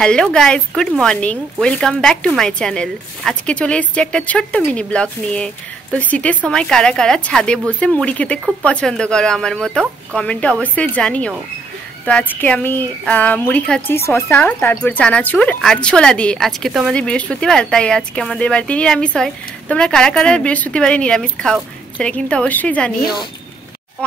Hello guys, good morning, welcome back to my channel. আজকে চলে এসেছি একটা ছোট্ট মিনি ব্লগ নিয়ে। তো শীতের সময় কারা কারা ছাদে বসে মুড়ি খেতে খুব পছন্দ করো আমার মতো, কমেন্টে অবশ্যই জানিও। তো আজকে আমি মুড়ি খাচ্ছি শসা, তারপর চানাচুর আর ছোলা দিয়ে। আজকে তো আমাদের বৃহস্পতিবার, তাই আজকে আমাদের বাড়িতে নিরামিষ হয়। তোমরা কারা কারা বৃহস্পতিবারে নিরামিষ খাও সেটা কিন্তু অবশ্যই জানিও।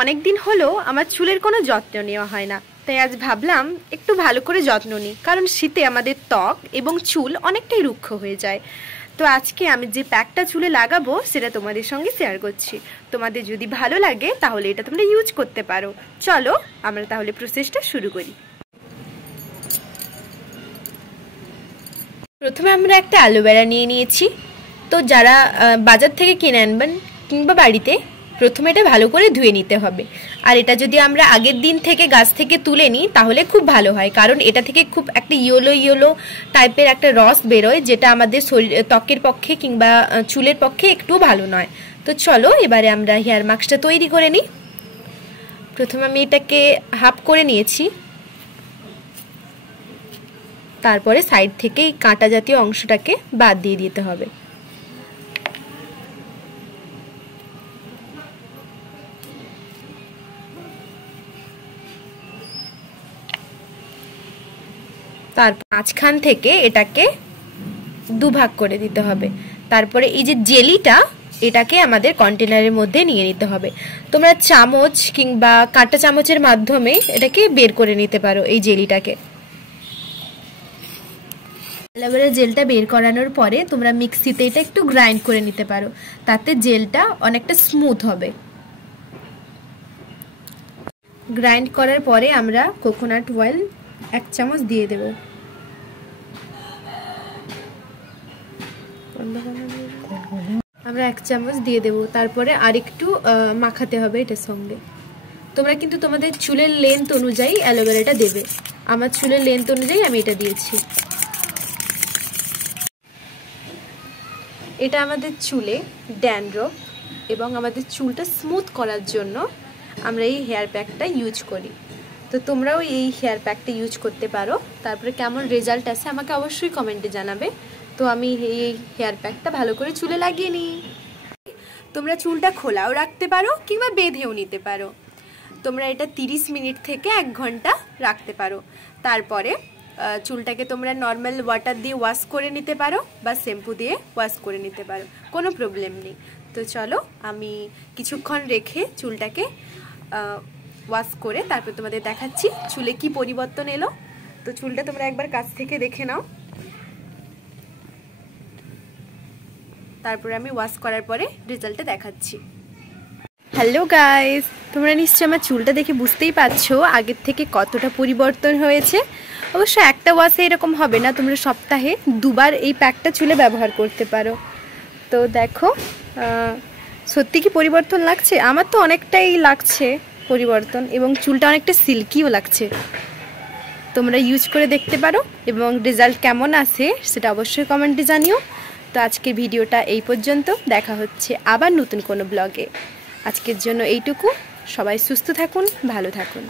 অনেকদিন হলো আমার চুলের কোনো যত্ন নেওয়া হয় না, তাই আজ ভাবলাম একটু ভালো করে যত্ন নিই, কারণ শীতে আমাদের ত্বক এবং চুল অনেকটাই রুক্ষ হয়ে যায়। তো আজকে আমি যে প্যাকটা চুলে লাগাবো সেটা তোমাদের সঙ্গে শেয়ার করছি। তোমাদের যদি ভালো লাগে তাহলে এটা তোমরা ইউজ করতে পারো। চলো আমরা তাহলে প্রসেসটা শুরু করি। প্রথমে আমরা একটা অ্যালোভেরা নিয়ে নিয়েছি। তো যারা বাজার থেকে কিনে আনবেন কিংবা বাড়িতে, প্রথমে এটা ভালো করে ধুয়ে নিতে হবে। আর এটা যদি আমরা আগের দিন থেকে গাছ থেকে তুলে নিই তাহলে খুব ভালো হয়, কারণ এটা থেকে খুব একটা ইয়েলো টাইপের একটা রস বেরোয়, যেটা আমাদের শরীর ত্বকের পক্ষে কিংবা চুলের পক্ষে একটু ভালো নয়। তো চলো এবারে আমরা হেয়ার মাস্কটা তৈরি করে নিই। প্রথমে আমি এটাকে হাফ করে নিয়েছি, তারপরে সাইড থেকে এই কাঁটা জাতীয় অংশটাকে বাদ দিয়ে দিতে হবে। তারপর মাঝখান থেকে এটাকে দুভাগ করে দিতে হবে। তারপরে এই যে জেলিটা, এটাকে আমাদের কন্টেনারের মধ্যে নিয়ে নিতে হবে। তোমরা চামচ কিংবা কাঁটা চামচের মাধ্যমে এটাকে বের করে নিতে পারো এই জেলিটাকে। অ্যালোভেরা জেলটা বের করানোর পরে তোমরা মিক্সিতে এটা একটু গ্রাইন্ড করে নিতে পারো, তাতে জেলটা অনেকটা স্মুথ হবে। গ্রাইন্ড করার পরে আমরা কোকোনাট অয়েল 1 চামচ দিয়ে দেব। আমরা 1 চামচ দিয়ে দেব, তারপরে আরেকটু মাখাতে হবে এটার সঙ্গে। তোমরা কিন্তু তোমাদের চুলের লেন্থ অনুযায়ী অ্যালোভেরাটা দেবে। আমার চুলের লেন্থ অনুযায়ী আমি এটা দিয়েছি। এটা আমাদের চুলে ড্যান্ড্রফ এবং আমাদের চুলটা স্মুথ করার জন্য আমরা এই হেয়ার প্যাকটা ইউজ করি। তো তোমরাও এই হেয়ার প্যাকটা ইউজ করতে পারো। তারপরে কেমন রেজাল্ট আসে আমাকে অবশ্যই কমেন্টে জানাবে। তো আমি এই হেয়ার প্যাকটা ভালো করে চুলে লাগিয়ে নিই। তোমরা চুলটা খোলাও রাখতে পারো কিংবা বেঁধেও নিতে পারো। তোমরা এটা 30 মিনিট থেকে 1 ঘন্টা রাখতে পারো। তারপরে চুলটাকে তোমরা নর্মাল ওয়াটার দিয়ে ওয়াশ করে নিতে পারো বা শ্যাম্পু দিয়ে ওয়াশ করে নিতে পারো, কোনো প্রবলেম নেই। তো চলো আমি কিছুক্ষণ রেখে চুলটাকে ওয়াশ করে তারপর তোমাদের দেখাচ্ছি চুলে কি পরিবর্তন এলো। তো চুলটা তোমরা একবার কাছ থেকে দেখে নাও। তারপরে আমি ওয়াশ করার পরে রেজাল্টটা দেখাচ্ছি। হ্যালো গাইস, তোমরা নিশ্চয়ই আমার চুলটা দেখে বুঝতেই পারছো আগের থেকে কতটা পরিবর্তন হয়েছে। অবশ্য একটা ওয়াশে এরকম হবে না, তোমরা সপ্তাহে 2 বার এই প্যাকটা চুলে ব্যবহার করতে পারো। তো দেখো সত্যি কি পরিবর্তন লাগছে? আমার তো অনেকটাই লাগছে পরিবর্তন, এবং চুলটা অনেকটা সিল্কিও লাগছে। তোমরা ইউজ করে দেখতে পারো এবং রেজাল্ট কেমন আসে সেটা অবশ্যই কমেন্টে জানিও। তো আজকের ভিডিওটা এই পর্যন্ত, দেখা হচ্ছে আবার নতুন কোনো ব্লগে। আজকের জন্য এইটুকু। সবাই সুস্থ থাকুন, ভালো থাকুন।